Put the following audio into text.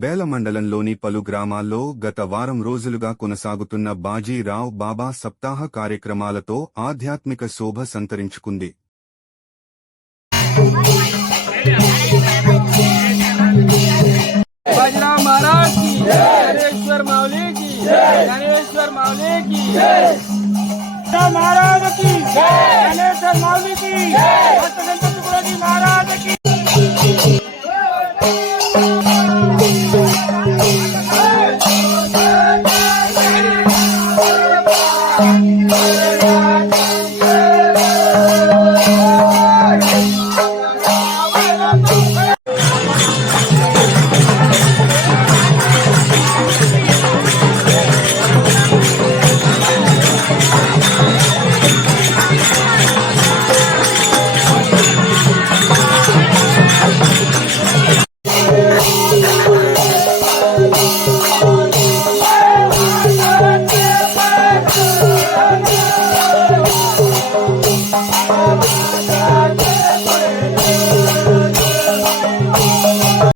బేల మండలంలోని పలు గ్రామాల్లో గత వారం రోజులుగా కొనసాగుతున్న బాజీరావ్ బాబా సప్తాహ కార్యక్రమాలతో ఆధ్యాత్మిక శోభ సంతరించుకుంది. बाजीराव महाराज की ज्ञानेश्वर माऊली की ज्ञानेश्वर माऊली की महाराज की ज्ञानेश्वर माऊली की भक्त संत तुकडोजी महाराज की